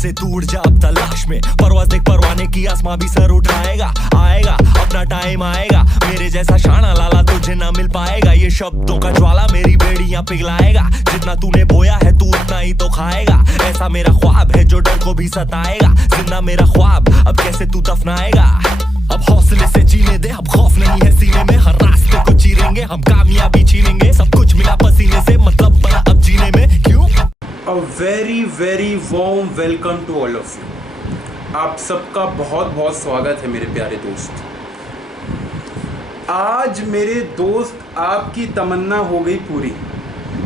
से तू उड़ जा अब तलाश में, परवाज़ देख परवाने की, आसमां भी सर उठाएगा। आएगा अपना टाइम आएगा, मेरे जैसा शाना लाला तुझे ना मिल पाएगा। ये शब्दों का ज्वाला मेरी बेड़ियां पिघलाएगा, जितना तूने बोया है तू उतना ही तो खाएगा। ऐसा मेरा ख्वाब है जो डर को भी सताएगा, जिंदा मेरा ख्वाब अब कैसे तू दफनाएगा। अब हौसले से जीने दे, अब खौफ नहीं है सीने में, हर रास्ते को चीरेंगे हम, कामयाबी छीनेंगे। सब कुछ मिला पसीने से, मतलब बना अब जीने में क्यों। A very warm welcome to all of you। आप सबका बहुत बहुत स्वागत है मेरे प्यारे दोस्त। आज मेरे दोस्त आपकी तमन्ना हो गई पूरी,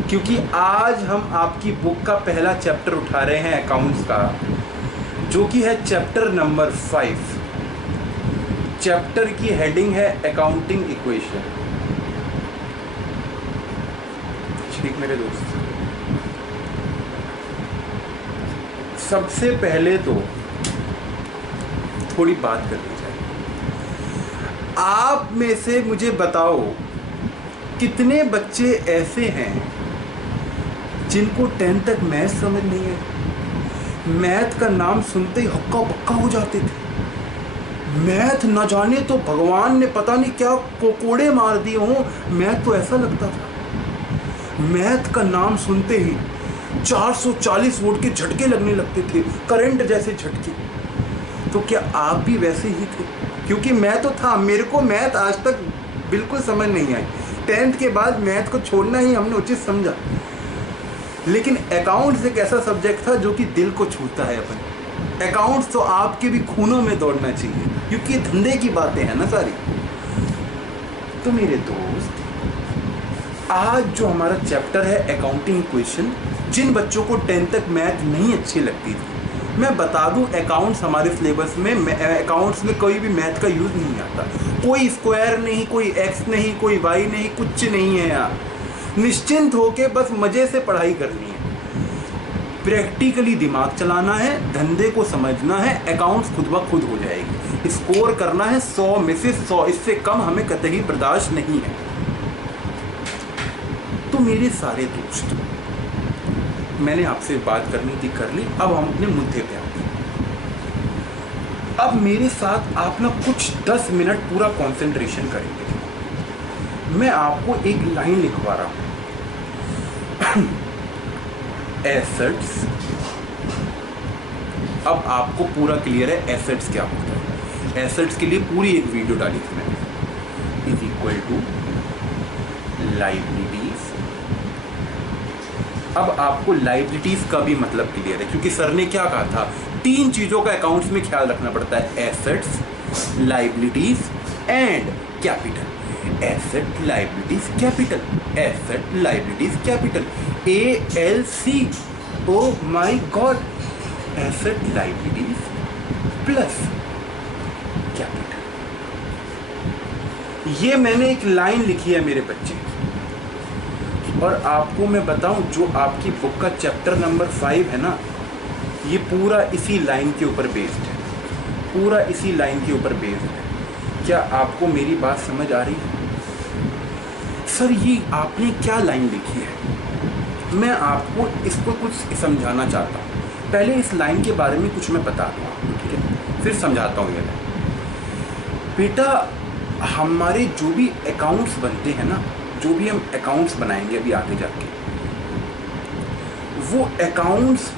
क्योंकि आज हम आपकी बुक का पहला चैप्टर उठा रहे हैं अकाउंट्स का, जो कि है चैप्टर नंबर 5। चैप्टर की हेडिंग है अकाउंटिंग इक्वेशन। ठीक मेरे दोस्त, सबसे पहले तो थोड़ी बात करनी चाहिए। आप में से मुझे बताओ कितने बच्चे ऐसे हैं जिनको 10th तक मैथ समझ नहीं है। मैथ का नाम सुनते ही हक्का बक्का हो जाते थे। मैथ न जाने तो भगवान ने पता नहीं क्या कोकोड़े मार दिए हों, मैथ तो ऐसा लगता था। मैथ का नाम सुनते ही 440 वोल्ट के झटके लगने लगते थे, करंट जैसे झटके। तो क्या आप भी वैसे ही थे? क्योंकि मैं तो था, मेरे को मैथ आज तक बिल्कुल समझ नहीं आई। 10th के बाद मैथ को छोड़ना ही हमने उचित समझा। लेकिन अकाउंट्स एक ऐसा सब्जेक्ट था जो कि दिल को छूता है। अपन अकाउंट्स तो आपके भी खूनों में दौड़ना चाहिए, क्योंकि धंधे की बातें हैं ना सारी। तो मेरे दोस्त, आज जो हमारा चैप्टर है अकाउंटिंग इक्वेशन, जिन बच्चों को 10th तक मैथ नहीं अच्छी लगती थी, मैं बता दूं अकाउंट्स हमारे सिलेबस में, अकाउंट्स में कोई भी मैथ का यूज़ नहीं आता। कोई स्क्वायर नहीं, कोई एक्स नहीं, कोई वाई नहीं, कुछ नहीं है यार। निश्चिंत होके बस मज़े से पढ़ाई करनी है, प्रैक्टिकली दिमाग चलाना है, धंधे को समझना है। अकाउंट्स खुद ब खुद हो जाएगी। स्कोर करना है 100 में से 100, इससे कम हमें कतई बर्दाश्त नहीं है। तो मेरे सारे दोस्त, मैंने आपसे बात करनी थी, कर ली। अब हम अपने मुद्दे पे आते हैं। अब मेरे साथ आप ना कुछ 10 मिनट पूरा कंसंट्रेशन करेंगे। मैं आपको एक लाइन लिखवा रहा हूं। एसेट्स, अब आपको पूरा क्लियर है एसेट्स क्या होता है। एसेट्स के लिए पूरी एक वीडियो डाली थी मैंने। Is equal to liabilities. अब आपको लायबिलिटीज का भी मतलब क्लियर है, क्योंकि सर ने क्या कहा था, 3 चीजों का अकाउंट्स में ख्याल रखना पड़ता है, assets, liabilities and capital. Asset, liabilities, capital, asset, liabilities, capital, ALC। Oh my God, asset, liabilities plus capital. ये मैंने एक लाइन लिखी है मेरे बच्चे, और आपको मैं बताऊं, जो आपकी बुक का चैप्टर नंबर 5 है ना, ये पूरा इसी लाइन के ऊपर बेस्ड है, पूरा इसी लाइन के ऊपर बेस्ड है। क्या आपको मेरी बात समझ आ रही है? सर ये आपने क्या लाइन लिखी है? मैं आपको इसको कुछ समझाना चाहता हूँ। पहले इस लाइन के बारे में कुछ मैं बता दूँ आपको, ठीक है, फिर समझाता हूँ ये लाइन। बेटा, हमारे जो भी अकाउंट्स बनते हैं ना, जो भी हम अकाउंट्स बनाएंगे अभी आगे जाके, वो अकाउंट्स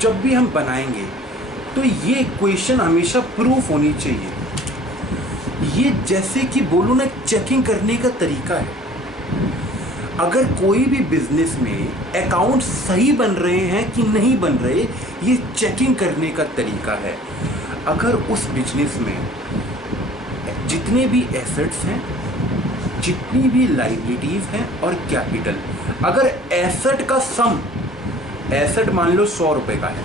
जब भी हम बनाएंगे तो ये इक्वेशन हमेशा प्रूफ होनी चाहिए। ये जैसे कि बोलूँ ना, चेकिंग करने का तरीका है। अगर कोई भी बिजनेस में अकाउंट्स सही बन रहे हैं कि नहीं बन रहे, ये चेकिंग करने का तरीका है। अगर उस बिजनेस में जितने भी एसेट्स हैं, जितनी भी लायबिलिटीज हैं और कैपिटल, अगर एसेट का सम, एसेट मान लो 100 रुपए का है,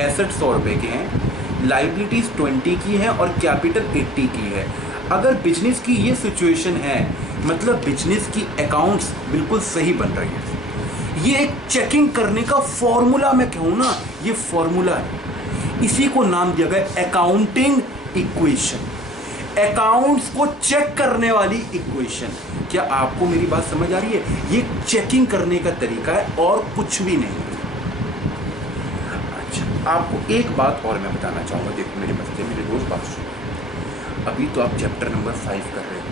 एसेट 100 रुपए के हैं, लायबिलिटीज 20 की है और कैपिटल 80 की है। अगर बिजनेस की ये सिचुएशन है, मतलब बिजनेस की अकाउंट्स बिल्कुल सही बन रही है। ये एक चेकिंग करने का फॉर्मूला, मैं कहूँ ना, ये फॉर्मूला है। इसी को नाम दिया गया अकाउंटिंग इक्वेशन, अकाउंट्स को चेक करने वाली इक्वेशन। क्या आपको मेरी बात समझ आ रही है? ये चेकिंग करने का तरीका है और कुछ भी नहीं। अच्छा, आपको एक बात और मैं बताना चाहूँगा। देखो मेरे बच्चे, मेरे दोस्त, बात सुनो। अभी तो आप चैप्टर नंबर 5 कर रहे हो,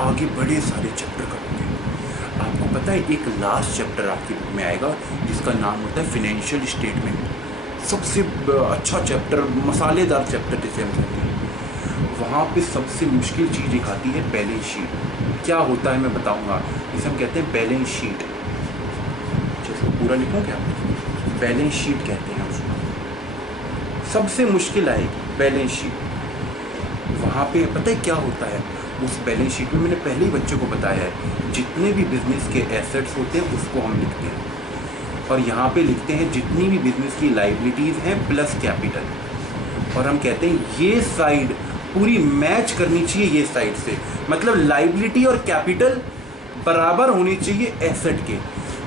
आगे बड़े सारे चैप्टर करोगे। आपको पता है एक लास्ट चैप्टर आपकी बुक में आएगा जिसका नाम होता है फिनेंशियल स्टेटमेंट। सबसे अच्छा चैप्टर, मसालेदार चैप्टर जिसे हम कहते हैं। वहाँ पे सबसे मुश्किल चीज़ एक आती है, बैलेंस शीट। क्या होता है मैं बताऊँगा। इसे हम कहते हैं बैलेंस शीट। जैसे पूरा लिखूँ क्या? बैलेंस शीट कहते हैं उसको। सबसे मुश्किल आएगी बैलेंस शीट। वहाँ पे पता है क्या होता है उस बैलेंस शीट में? मैंने पहले ही बच्चों को बताया है, जितने भी बिजनेस के एसेट्स होते हैं उसको हम लिखते हैं, और यहाँ पे लिखते हैं जितनी भी बिजनेस की लाइबिलिटीज़ हैं प्लस कैपिटल। और हम कहते हैं ये साइड पूरी मैच करनी चाहिए ये साइड से, मतलब लाइबिलिटी और कैपिटल बराबर होनी चाहिए एसेट के।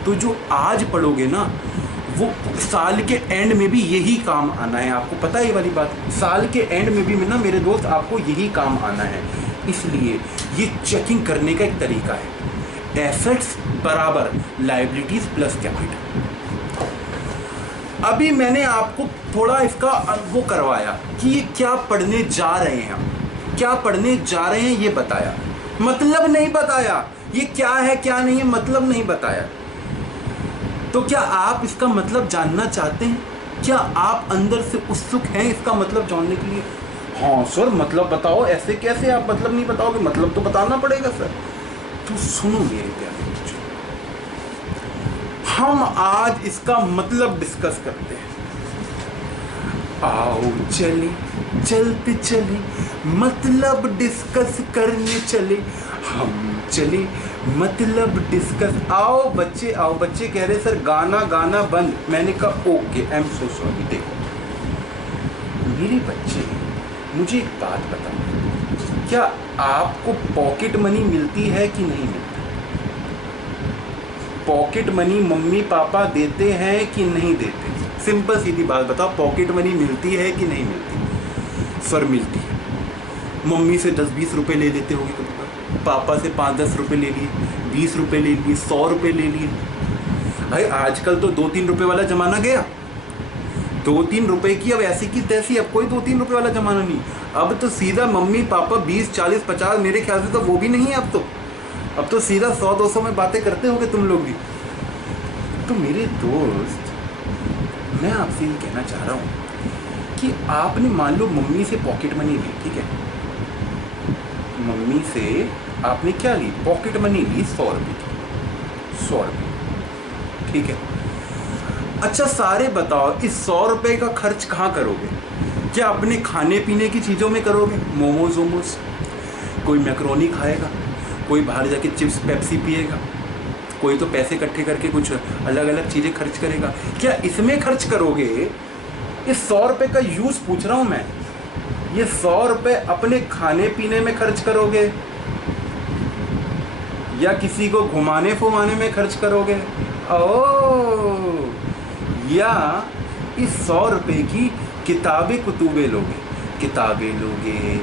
तो जो आज पढ़ोगे ना वो साल के एंड में भी यही काम आना है। आपको पता है ये वाली बात? साल के एंड में भी ना मेरे दोस्त आपको यही काम आना है। इसलिए ये चेकिंग करने का एक तरीका है, एसेट्स बराबर लाइबिलिटीज प्लस कैपिटल। अभी मैंने आपको थोड़ा इसका वो करवाया कि ये क्या पढ़ने जा रहे हैं, हम क्या पढ़ने जा रहे हैं ये बताया, मतलब नहीं बताया। ये क्या है क्या नहीं है मतलब नहीं बताया। तो क्या आप इसका मतलब जानना चाहते हैं? क्या आप अंदर से उत्सुक हैं इसका मतलब जानने के लिए? हाँ सर मतलब बताओ। ऐसे कैसे आप मतलब नहीं बताओगे? मतलब तो बताना पड़ेगा सर। तो सुनो मेरे प्यारे बच्चों, हम आज इसका मतलब डिस्कस करते हैं। आओ चले चलते चले मतलब डिस्कस करने चले, हम चले मतलब डिस्कस। आओ बच्चे कह रहे सर गाना गाना बंद। मैंने कहा okay, I am so sorry. देखो मेरे बच्चे, मुझे एक बात बताओ, क्या आपको पॉकेट मनी मिलती है कि नहीं मिलती? पॉकेट मनी मम्मी पापा देते हैं कि नहीं देते? सिंपल सीधी बात बताओ, पॉकेट मनी मिलती है कि नहीं मिलती? सर मिलती है। मम्मी से 10-20 रुपए ले लेते होंगे कभी, पापा से 5-10 रुपए ले लिए, 20 रुपए ले लिए, 100 रुपए ले लिए। भाई आजकल तो 2-3 रुपए वाला जमाना गया। 2-3 रुपए की अब ऐसी की तैसी, अब कोई 2-3 रुपए वाला जमाना नहीं। अब तो सीधा मम्मी पापा 20, 40, 50, मेरे ख्याल से तो वो भी नहीं है अब तो सीधा 100-200 में बातें करते होगे तुम लोग भी। तो मेरे दोस्त, मैं आपसे ये कहना चाह रहा हूँ कि आपने मान लो मम्मी से पॉकेट मनी ली, ठीक है? मम्मी से आपने क्या ली? पॉकेट मनी ली 100 रुपये की। 100 रुपये, ठीक है। अच्छा सारे बताओ, इस 100 रुपये का खर्च कहाँ करोगे? क्या अपने खाने पीने की चीज़ों में करोगे? मोमोज वोमोज, कोई मैक्रोनी खाएगा, कोई बाहर जाके चिप्स पेप्सी पिएगा, कोई तो पैसे इकट्ठे करके कुछ अलग अलग चीज़ें खर्च करेगा। क्या इसमें खर्च करोगे? इस 100 रुपये का यूज़ पूछ रहा हूँ मैं। ये 100 रुपये अपने खाने पीने में खर्च करोगे या किसी को घुमाने फुमाने में खर्च करोगे? ओ, या इस 100 रुपये की किताबें कुतुबें लोगे? किताबें लोगे,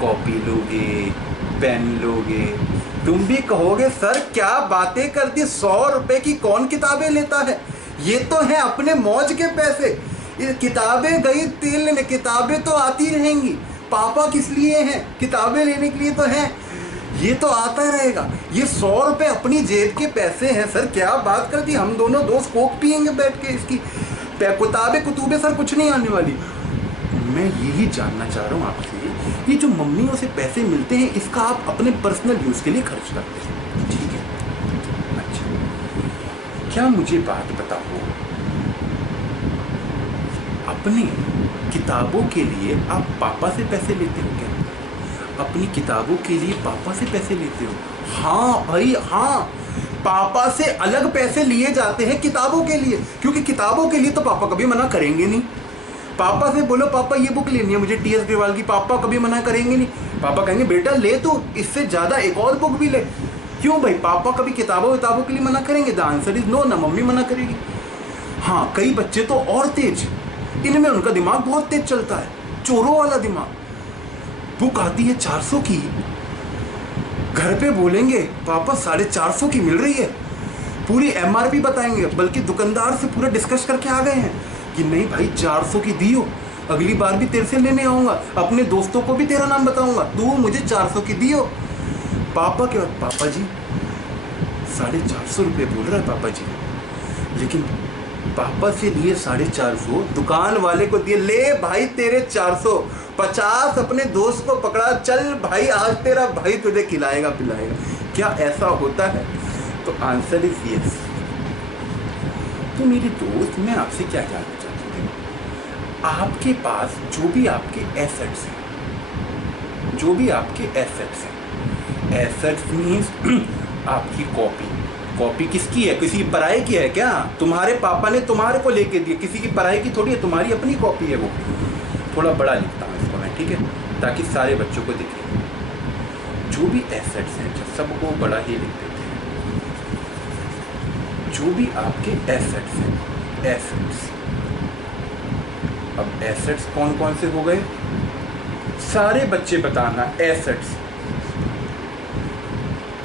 कॉपी लोगे, पेन लोगे। तुम भी कहोगे सर क्या बातें कर दी, 100 रुपये की कौन किताबें लेता है? ये तो है अपने मौज के पैसे। ये किताबें गई तेल लेने, किताबें तो आती रहेंगी। पापा किस लिए हैं? किताबें लेने के लिए तो हैं। ये तो आता रहेगा। ये 100 रुपये अपनी जेब के पैसे हैं सर। क्या बात कर दी, हम दोनों दोस्त कोक पियेंगे बैठ के। इसकी किताबें कुतुबें सर कुछ नहीं आने वाली। मैं यही जानना चाह रहा हूँ आपसे, ये जो मम्मियों से पैसे मिलते हैं इसका आप अपने पर्सनल यूज़ के लिए खर्च करते हैं, ठीक है? अच्छा क्या मुझे बात बताओ, अपनी किताबों के लिए आप पापा से पैसे लेते हो क्या? अपनी किताबों के लिए पापा से पैसे लेते हो? हाँ भाई हाँ, पापा से अलग पैसे लिए जाते हैं किताबों के लिए, क्योंकि किताबों के लिए तो पापा कभी मना करेंगे नहीं। पापा से बोलो पापा ये बुक लेनी है मुझे टी.एस. अग्रवाल की, पापा कभी मना करेंगे नहीं। पापा कहेंगे बेटा ले तो, इससे ज़्यादा एक और बुक भी ले। क्यों भाई, पापा कभी किताबों के लिए मना करेंगे? द आंसर इज नो, ना मम्मी मना करेगी। हाँ कई बच्चे तो और तेज, इनमें उनका दिमाग बहुत तेज चलता है, चोरों वाला दिमाग। बुक आती है 400 की, घर पे बोलेंगे पापा 450 की मिल रही है, पूरी MRP बताएंगे, बल्कि दुकानदार से पूरा डिस्कस करके आ गए हैं कि नहीं भाई 400 की दी हो, अगली बार भी तेरे से लेने आऊँगा, अपने दोस्तों को भी तेरा नाम बताऊँगा, तू मुझे 400 की दी हो। पापा क्या, पापा जी 450 रुपये बोल रहा है पापा जी, लेकिन पापा से लिए 450, दुकान वाले को दिए, ले भाई तेरे 400, 50 अपने दोस्त को पकड़ा, चल भाई आज तेरा भाई तुझे खिलाएगा पिलाएगा। क्या ऐसा होता है? तो आंसर इज यस। तो मेरे दोस्त, मैं आपसे क्या जानना चाहता हूँ, आपके पास जो भी आपके एसेट्स हैं, जो भी आपके एसेट्स हैं, एसेट्स मीन्स आपकी कॉपी, कॉपी किसकी है? किसी पराये की है क्या? तुम्हारे पापा ने तुम्हारे को लेके दिए, किसी की पराये की थोड़ी है, तुम्हारी अपनी कॉपी है वो। थोड़ा बड़ा लिखता हूँ इसको मैं, ठीक है, ताकि सारे बच्चों को दिखे। जो भी एसेट्स हैं, सबको बड़ा ही लिख देते हैं। जो भी आपके एसेट्स हैं, एसेट्स, अब एसेट्स कौन कौन से हो गए? सारे बच्चे बताना। एसेट्स,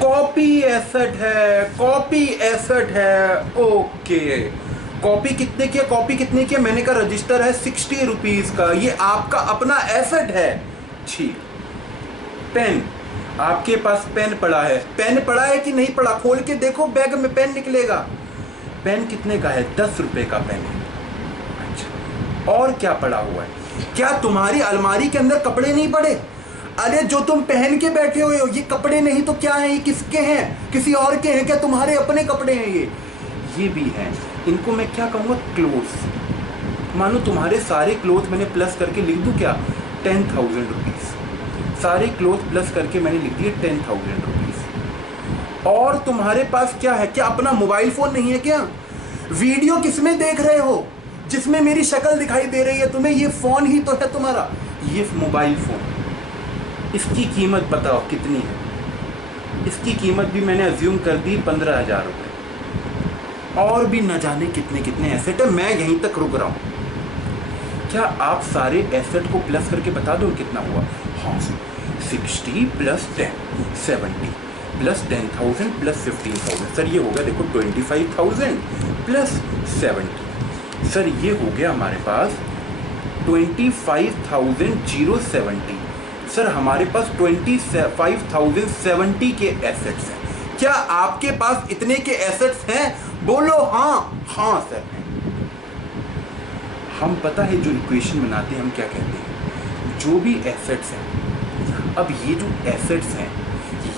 कॉपी एसेट है, कॉपी एसेट है, ओके। कॉपी कितने की है? कॉपी कितने की है? मैंने कहा रजिस्टर है 60 रुपीज का, ये आपका अपना एसेट है, ठीक। पेन, आपके पास पेन पड़ा है, पेन पड़ा है कि नहीं पड़ा? खोल के देखो, बैग में पेन निकलेगा। पेन कितने का है? 10 रुपए का पेन है। अच्छा, और क्या पड़ा हुआ है? क्या तुम्हारी अलमारी के अंदर कपड़े नहीं पड़े? अरे जो तुम पहन के बैठे हुए हो, ये कपड़े नहीं तो क्या है? ये किसके हैं? किसी और के हैं क्या? तुम्हारे अपने कपड़े हैं ये भी हैं। इनको मैं क्या कहूँगा? क्लोथ्स। मानो तुम्हारे सारे क्लोथ मैंने प्लस करके लिख दूँ क्या? 10,000 रुपीज़। सारे क्लोथ प्लस करके मैंने लिख दिए 10,000 रुपीज़। और तुम्हारे पास क्या है? क्या अपना मोबाइल फ़ोन नहीं है क्या? वीडियो किसमें देख रहे हो जिसमें मेरी शक्ल दिखाई दे रही है तुम्हें? ये फ़ोन ही तो है तुम्हारा, ये मोबाइल फ़ोन। इसकी कीमत बताओ कितनी है? इसकी कीमत भी मैंने अज्यूम कर दी 15,000 रुपये। और भी न जाने कितने कितने एसेट है, मैं यहीं तक रुक रहा हूँ। क्या आप सारे एसेट को प्लस करके बता दो कितना हुआ? हाँ, 60 प्लस 10, 70 प्लस 10,000 प्लस 15,000। सर ये हो गया देखो 25,000 प्लस 70। सर ये हो गया हमारे पास 25,070। सर हमारे पास 25,070 के एसेट्स हैं। क्या आपके पास इतने के एसेट्स हैं? बोलो हाँ। हाँ सर हैं। हम पता है जो इक्वेशन बनाते हैं हम क्या कहते हैं? जो भी एसेट्स हैं, अब ये जो एसेट्स हैं,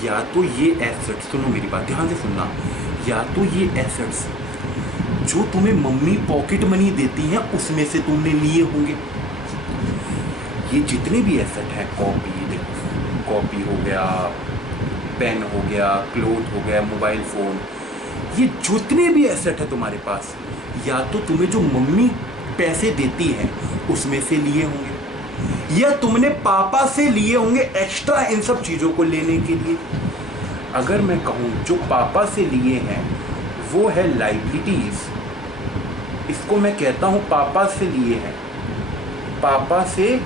या तो ये एसेट्स, सुनो मेरी बात ध्यान से सुनना, या तो ये एसेट्स जो तुम्हें मम्मी पॉकेट मनी देती हैं उसमें से तुमने लिए होंगे। ये जितने भी एसेट हैं, कॉपी देखो, कॉपी हो गया, पेन हो गया, क्लोथ हो गया, मोबाइल फ़ोन, ये जितने भी एसेट है तुम्हारे पास, या तो तुम्हें जो मम्मी पैसे देती हैं उसमें से लिए होंगे, या तुमने पापा से लिए होंगे एक्स्ट्रा इन सब चीज़ों को लेने के लिए। अगर मैं कहूँ जो पापा से लिए हैं वो है लाइबिलिटीज़, इसको मैं कहता हूँ पापा से लिए हैं, पापा से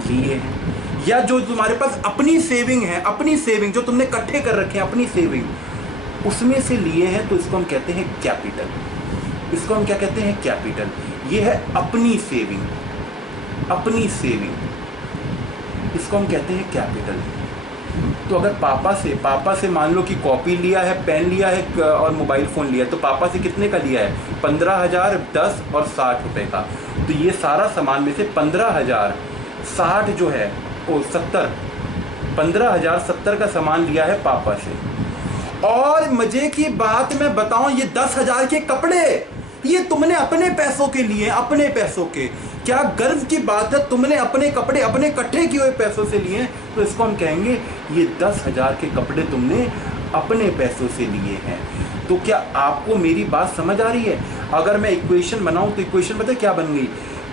लिए हैं। या जो तुम्हारे पास अपनी सेविंग है, अपनी सेविंग जो तुमने इकट्ठे कर रखे हैं, अपनी सेविंग, उसमें से लिए हैं, तो इसको हम कहते हैं कैपिटल। इसको हम क्या कहते हैं? कैपिटल। ये है अपनी सेविंग, अपनी सेविंग, इसको हम कहते हैं कैपिटल। तो अगर पापा से मान लो कि कॉपी लिया है, पेन लिया है और मोबाइल फ़ोन लिया है, तो पापा से कितने का लिया है? 15,000, 10 और 60 रुपये का। तो ये सारा सामान में से 15,000 60 जो है वो 70, 15,070 का सामान लिया है पापा से। और मजे की बात मैं बताऊं, ये 10,000 के कपड़े ये तुमने अपने पैसों के लिए, अपने पैसों के। क्या गर्व की बात है, तुमने अपने कपड़े अपने इकट्ठे किए हुए पैसों से लिए, तो इसको हम कहेंगे ये 10,000 के कपड़े तुमने अपने पैसों से लिए हैं। तो क्या आपको मेरी बात समझ आ रही है? अगर मैं इक्वेशन बनाऊं तो इक्वेशन पता है क्या बन गई?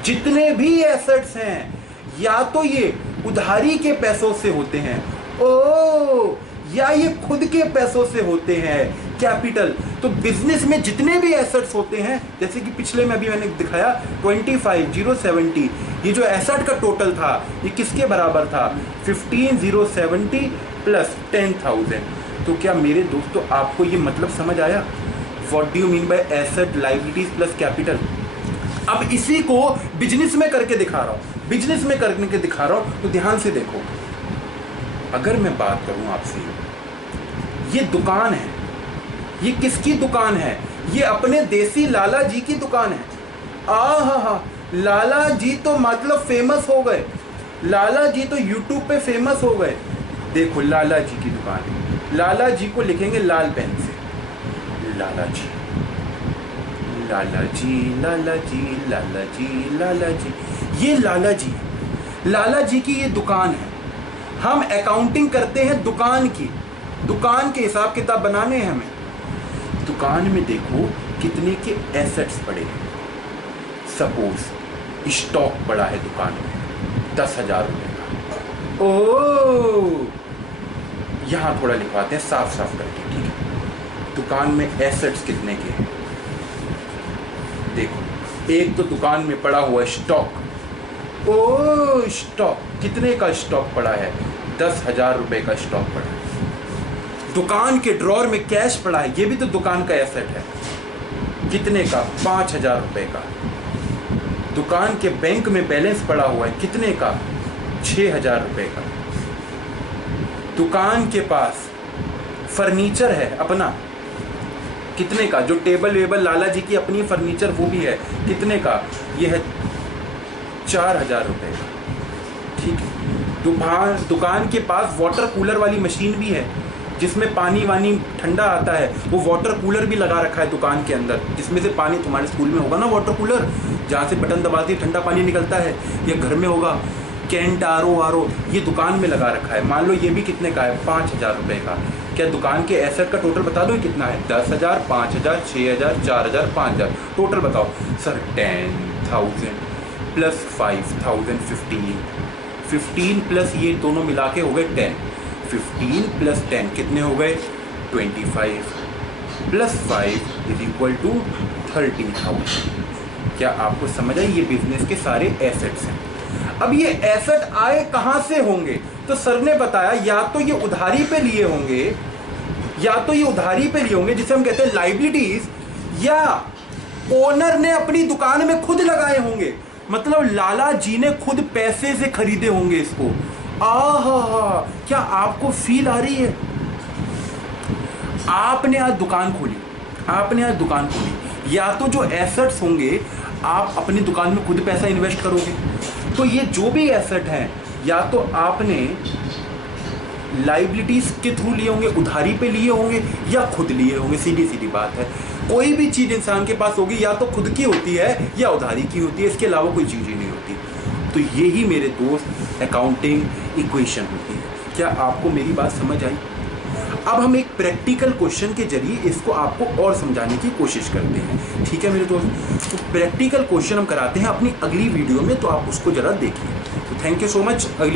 जितने भी एसेट्स हैं या तो ये उधारी के पैसों से होते हैं, ओ, या ये खुद के पैसों से होते हैं, कैपिटल। तो बिजनेस में जितने भी एसेट्स होते हैं, जैसे कि पिछले में अभी मैंने दिखाया 25,070, ये जो एसेट का टोटल था ये किसके बराबर था? 15,070 प्लस 10,000। तो क्या मेरे दोस्तों आपको ये मतलब समझ आया? What do you mean by asset liabilities plus capital? अब इसी को बिजनेस में करके दिखा रहा हूं, बिजनेस में करके दिखा रहा हूं। तो ध्यान से देखो, अगर मैं बात करूं आपसे, ये दुकान है, ये किसकी दुकान है? ये अपने देसी लाला जी की दुकान है। हा, लाला जी तो मतलब फेमस हो गए, लाला जी तो यूट्यूब पे फेमस हो गए। देखो लाला जी की दुकान है, लाला जी को लिखेंगे लाल पेन से, लाला जी, लाला जी, लाला जी, लाला जी, लाला जी। ये लाला जी, लाला जी की ये दुकान है। हम अकाउंटिंग करते हैं दुकान की, दुकान के हिसाब किताब बनाने हैं हमें। दुकान में देखो कितने के एसेट्स पड़े हैं। सपोज स्टॉक पड़ा है दुकान में 10,000 रुपए का। ओ, यहां थोड़ा लिखवाते हैं साफ साफ करके, ठीक है। दुकान में एसेट्स कितने के हैं देखो। एक तो दुकान में पड़ा हुआ स्टॉक। ओ, स्टॉक कितने का स्टॉक पड़ा है? 10,000 रुपए का स्टॉक पड़ा है। दुकान के ड्रॉर में कैश पड़ा है, ये भी तो दुकान का एसेट है। कितने का? 5,000 रुपए का। दुकान के बैंक में बैलेंस पड़ा हुआ है, कितने का? 6,000 रुपए का। दुकान के पास फर्नीचर है अपना, कितने का? जो टेबल वेबल लाला जी की अपनी फर्नीचर वो भी है, कितने का? ये है 4,000 रुपए का, ठीक है। दुकान के पास वाटर कूलर वाली मशीन भी है, जिसमें पानी वानी ठंडा आता है। वो वाटर कूलर भी लगा रखा है दुकान के अंदर, जिसमें से पानी, तुम्हारे स्कूल में होगा ना वाटर कूलर, जहाँ से बटन दबाती ठंडा पानी निकलता है, या घर में होगा कैंट आर ओ, ये दुकान में लगा रखा है। मान लो ये भी कितने का है? 5,000 रुपए का। क्या दुकान के एसेट का टोटल बता दो कितना है? 10,000, 5,000, 6,000, 4,000, 5,000। टोटल बताओ सर। 10,000 प्लस 5,000 15 प्लस ये दोनों मिला के हो गए 10। 15 प्लस 10 कितने हो गए? 25 प्लस 5 इज इक्वल टू 30,000। क्या आपको समझ आई? ये बिजनेस के सारे एसेट्स हैं। अब ये एसेट आए कहां से होंगे? तो सर ने बताया या तो ये उधारी पे लिए होंगे, या तो ये उधारी पे लिए होंगे जिसे हम कहते हैं लाइबिलिटीज, या ओनर ने अपनी दुकान में खुद लगाए होंगे। मतलब लाला जी ने खुद पैसे से खरीदे होंगे इसको। आहा, क्या आपको फील आ रही है? आपने आज दुकान खोली, आपने आज दुकान खोली, या तो जो एसेट्स होंगे आप अपनी दुकान में खुद पैसा इन्वेस्ट करोगे। तो ये जो भी एसेट हैं, या तो आपने लाइबिलिटीज के थ्रू लिए होंगे, उधारी पे लिए होंगे, या खुद लिए होंगे। सीधी सीधी बात है। कोई भी चीज इंसान के पास होगी या तो खुद की होती है या उधारी की होती है, इसके अलावा कोई चीज ही नहीं होती। तो यही मेरे दोस्त अकाउंटिंग इक्वेशन होती है। क्या आपको मेरी बात समझ आई? अब हम एक प्रैक्टिकल क्वेश्चन के जरिए इसको आपको और समझाने की कोशिश करते हैं, ठीक है मेरे दोस्त। तो प्रैक्टिकल क्वेश्चन हम कराते हैं अपनी अगली वीडियो में, तो आप उसको जरा देखिए। तो थैंक यू सो मच। अगली